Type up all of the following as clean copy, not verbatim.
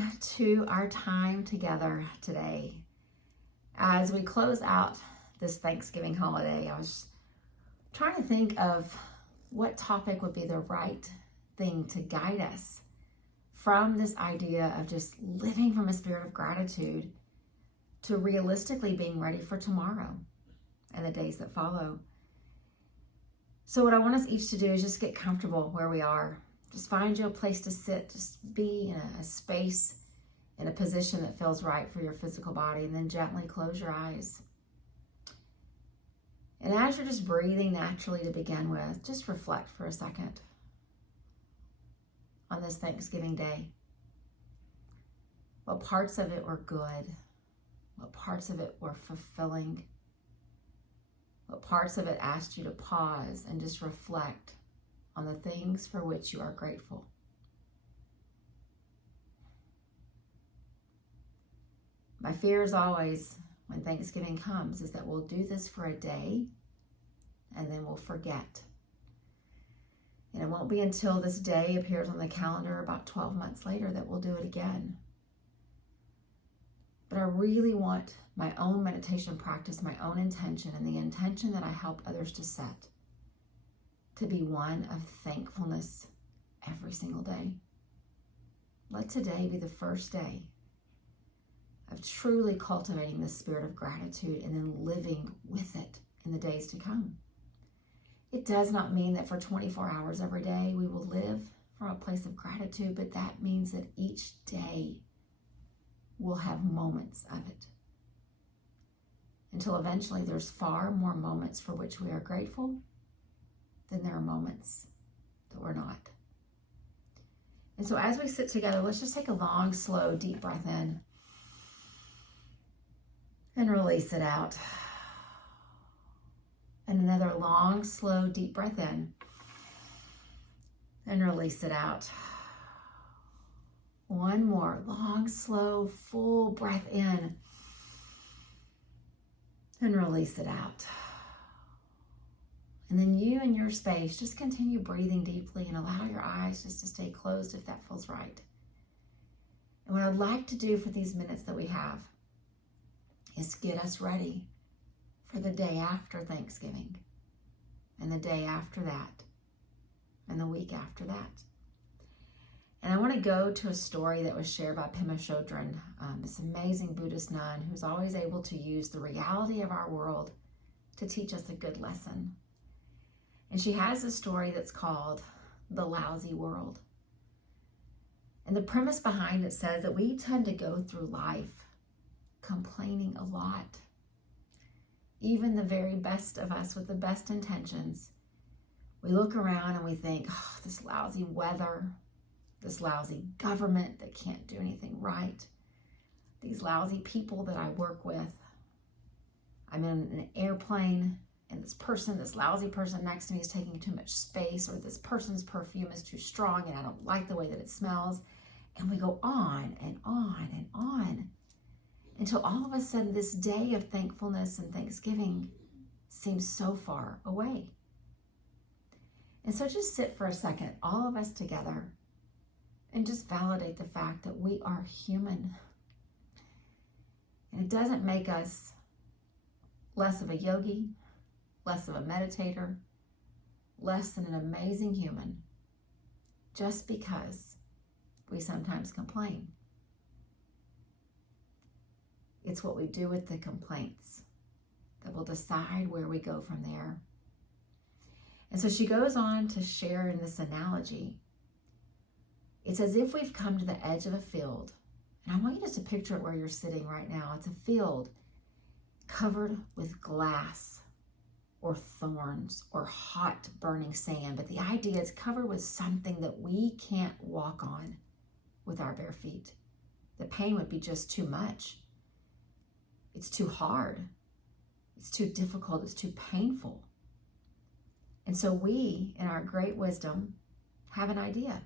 welcome to our time together today. As we close out this Thanksgiving holiday, I was trying to think of what topic would be the right thing to guide us from this idea of just living from a spirit of gratitude to realistically being ready for tomorrow and the days that follow. So what I want us each to do is just get comfortable where we are. Just find you a place to sit, just be in a space, in a position that feels right for your physical body, and then gently close your eyes. And as you're just breathing naturally to begin with, just reflect for a second on this Thanksgiving day. What parts of it were good? What parts of it were fulfilling? What parts of it asked you to pause and just reflect on the things for which you are grateful? My fear is always, when Thanksgiving comes, is that we'll do this for a day and then we'll forget. And it won't be until this day appears on the calendar about 12 months later that we'll do it again. But I really want my own meditation practice, my own intention, and the intention that I help others to set, to be one of thankfulness every single day. Let today be the first day of truly cultivating this spirit of gratitude and then living with it in the days to come. It does not mean that for 24 hours every day we will live from a place of gratitude, but that means that each day we'll have moments of it. Until eventually there's far more moments for which we are grateful than there are moments that we're not. And so as we sit together, let's just take a long, slow, deep breath in and release it out. And another long, slow, deep breath in and release it out. One more long, slow, full breath in and release it out. And then you in your space, just continue breathing deeply and allow your eyes just to stay closed if that feels right. And what I'd like to do for these minutes that we have is get us ready for the day after Thanksgiving and the day after that and the week after that. And I want to go to a story that was shared by Pema Chodron, this amazing Buddhist nun who's always able to use the reality of our world to teach us a good lesson. And she has a story that's called The Lousy World. And the premise behind it says that we tend to go through life complaining a lot. Even the very best of us with the best intentions, we look around and we think, oh, this lousy weather, this lousy government that can't do anything right, these lousy people that I work with. I'm in an airplane and this lousy person next to me is taking too much space, or this person's perfume is too strong and I don't like the way that it smells. And we go on and on and on until all of a sudden this day of thankfulness and thanksgiving seems so far away. And so just sit for a second, all of us together, and just validate the fact that we are human. And it doesn't make us less of a yogi, less of a meditator, less than an amazing human, just because we sometimes complain. It's what we do with the complaints that will decide where we go from there. And so she goes on to share in this analogy. It's as if we've come to the edge of a field. And I want you just to picture it where you're sitting right now. It's a field covered with glass or thorns or hot burning sand. But the idea is covered with something that we can't walk on with our bare feet. The pain would be just too much. It's too hard. It's too difficult. It's too painful. And so we, in our great wisdom, have an idea.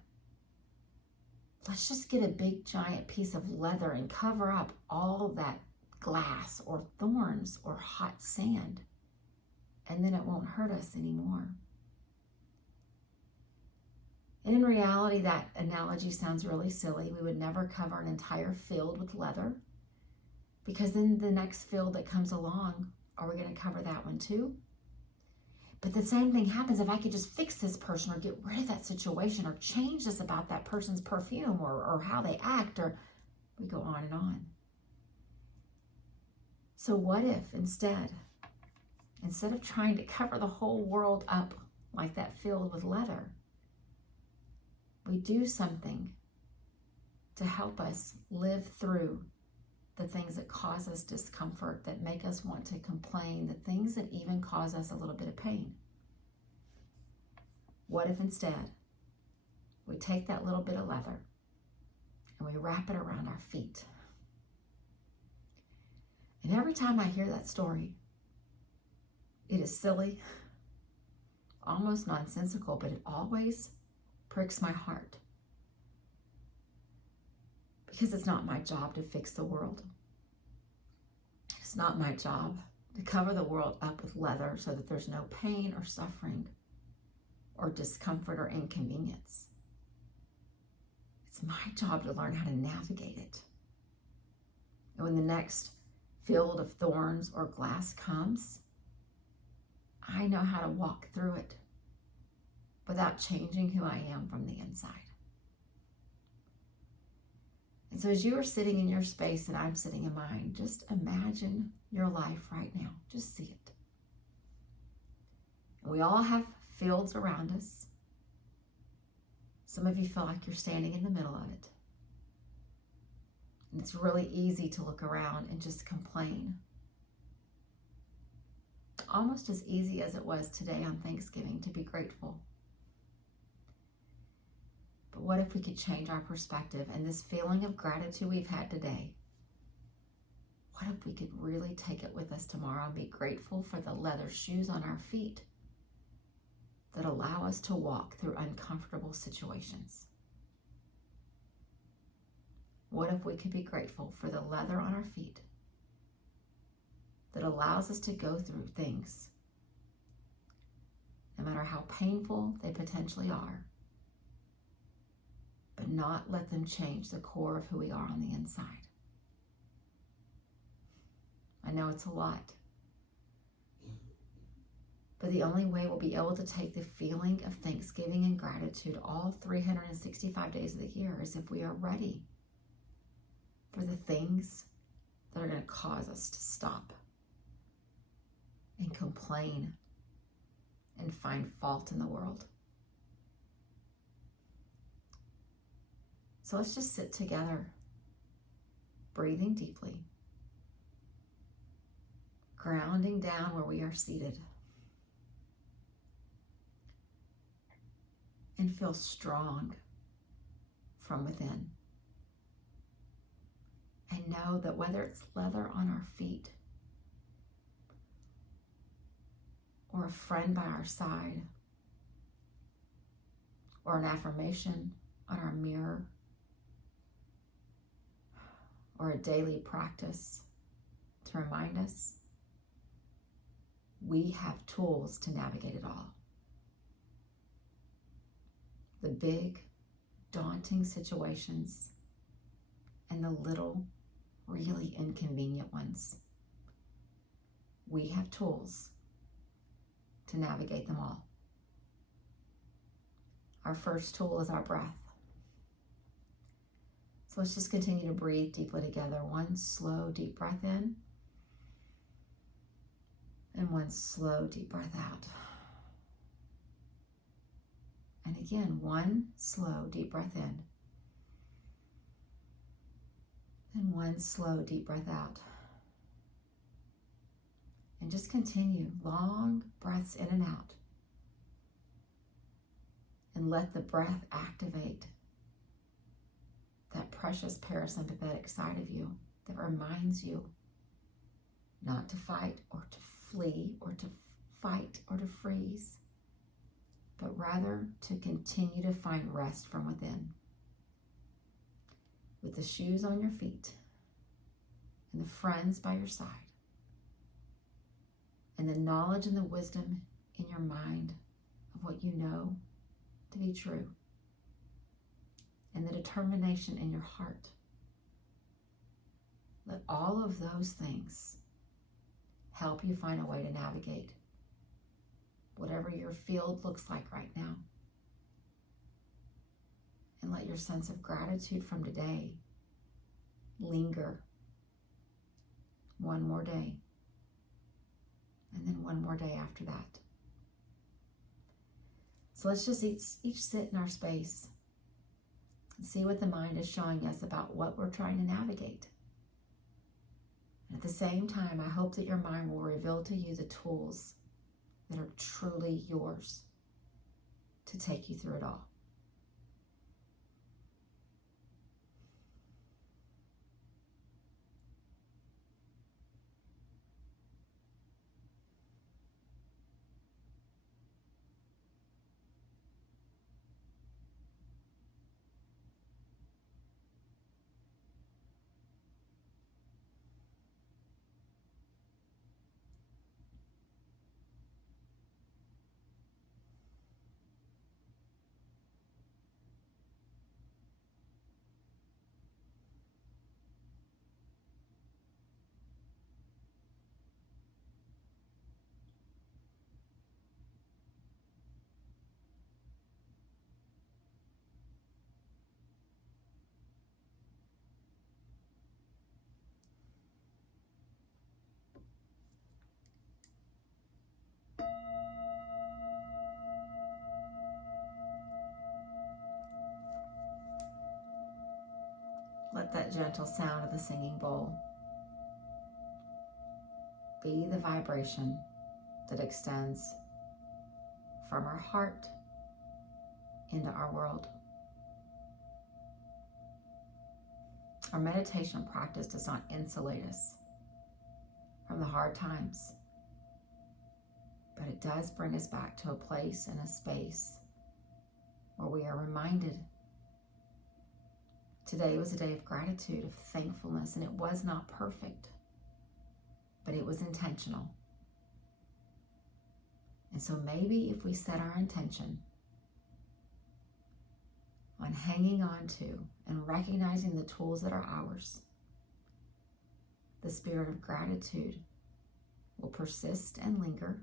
Let's just get a big giant piece of leather and cover up all that glass or thorns or hot sand, and then it won't hurt us anymore. And in reality, that analogy sounds really silly. We would never cover an entire field with leather, because then the next field that comes along, are we going to cover that one too? But the same thing happens if I could just fix this person or get rid of that situation or change this about that person's perfume or how they act, or we go on and on. So what if instead of trying to cover the whole world up like that field with leather, we do something to help us live through the things that cause us discomfort, that make us want to complain, the things that even cause us a little bit of pain? What if instead we take that little bit of leather and we wrap it around our feet? And every time I hear that story, it is silly, almost nonsensical, but it always pricks my heart. Because it's not my job to fix the world. It's not my job to cover the world up with leather so that there's no pain or suffering or discomfort or inconvenience. It's my job to learn how to navigate it. And when the next field of thorns or glass comes, I know how to walk through it without changing who I am from the inside. And so as you are sitting in your space and I'm sitting in mine, just imagine your life right now. Just see it. And we all have fields around us. Some of you feel like you're standing in the middle of it. And it's really easy to look around and just complain. Almost as easy as it was today on Thanksgiving to be grateful. But what if we could change our perspective and this feeling of gratitude we've had today, what if we could really take it with us tomorrow and be grateful for the leather shoes on our feet that allow us to walk through uncomfortable situations? What if we could be grateful for the leather on our feet that allows us to go through things, no matter how painful they potentially are, but not let them change the core of who we are on the inside? I know it's a lot, but the only way we'll be able to take the feeling of thanksgiving and gratitude all 365 days of the year is if we are ready for the things that are going to cause us to stop and complain and find fault in the world. So let's just sit together, breathing deeply, grounding down where we are seated, and feel strong from within. And know that whether it's leather on our feet or a friend by our side or an affirmation on our mirror or a daily practice to remind us, we have tools to navigate it all. The big, daunting situations and the little, really inconvenient ones. We have tools to navigate them all. Our first tool is our breath. So let's just continue to breathe deeply together. One slow, deep breath in, and one slow, deep breath out. And again, one slow, deep breath in, and one slow, deep breath out. And just continue long breaths in and out. And let the breath activate that precious parasympathetic side of you that reminds you not to fight or to flee or to fight or to freeze, but rather to continue to find rest from within. With the shoes on your feet and the friends by your side and the knowledge and the wisdom in your mind of what you know to be true, and the determination in your heart. Let all of those things help you find a way to navigate whatever your field looks like right now. And let your sense of gratitude from today linger one more day, and then one more day after that. So let's just each sit in our space and see what the mind is showing us about what we're trying to navigate. And at the same time, I hope that your mind will reveal to you the tools that are truly yours to take you through it all. Let that gentle sound of the singing bowl be the vibration that extends from our heart into our world. Our meditation practice does not insulate us from the hard times, but it does bring us back to a place and a space where we are reminded today was a day of gratitude, of thankfulness, and it was not perfect, but it was intentional. And so maybe if we set our intention on hanging on to and recognizing the tools that are ours, the spirit of gratitude will persist and linger,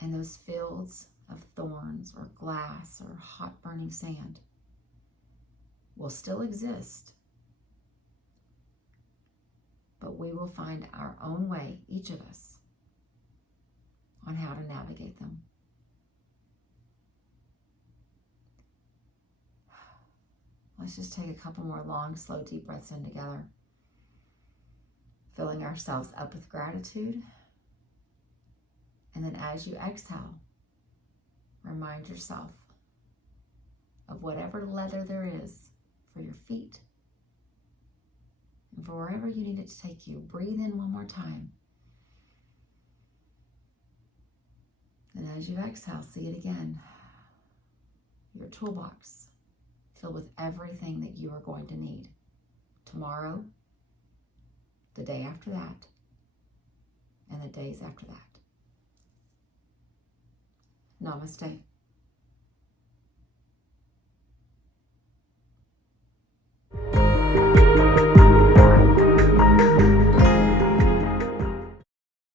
and those fields of thorns or glass or hot burning sand will still exist, but we will find our own way, each of us, on how to navigate them. Let's just take a couple more long, slow, deep breaths in together, filling ourselves up with gratitude. And then as you exhale, remind yourself of whatever leather there is for your feet and for wherever you need it to take you. Breathe in one more time. And as you exhale, see it again. Your toolbox filled with everything that you are going to need tomorrow, the day after that, and the days after that. Namaste.